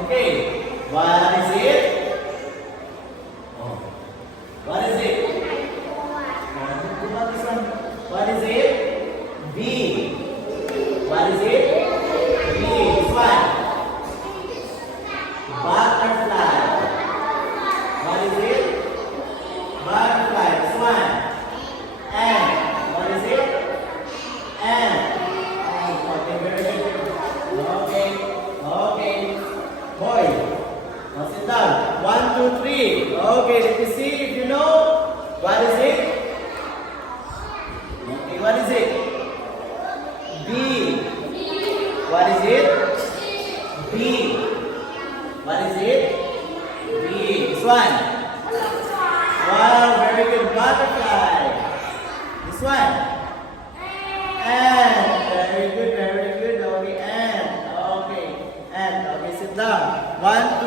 Okay. What is it? Oh. What is it? What is it? Bee. What is it? Bee. This one. Butterfly. What is it? Butterfly. This one. Ant. What is it? Ant. Okay, very good. Okay. Okay. Boy. Now sit down. 1, 2, 3. Okay, let me see if you know. What is it? Okay, what is it? Bee. What is it? Bee. What is it? Bee. This one. Wow, very good. Butterfly. This one. Ant. Very good, very good. Okay, ant. Okay, ant. Okay, sit down. 1,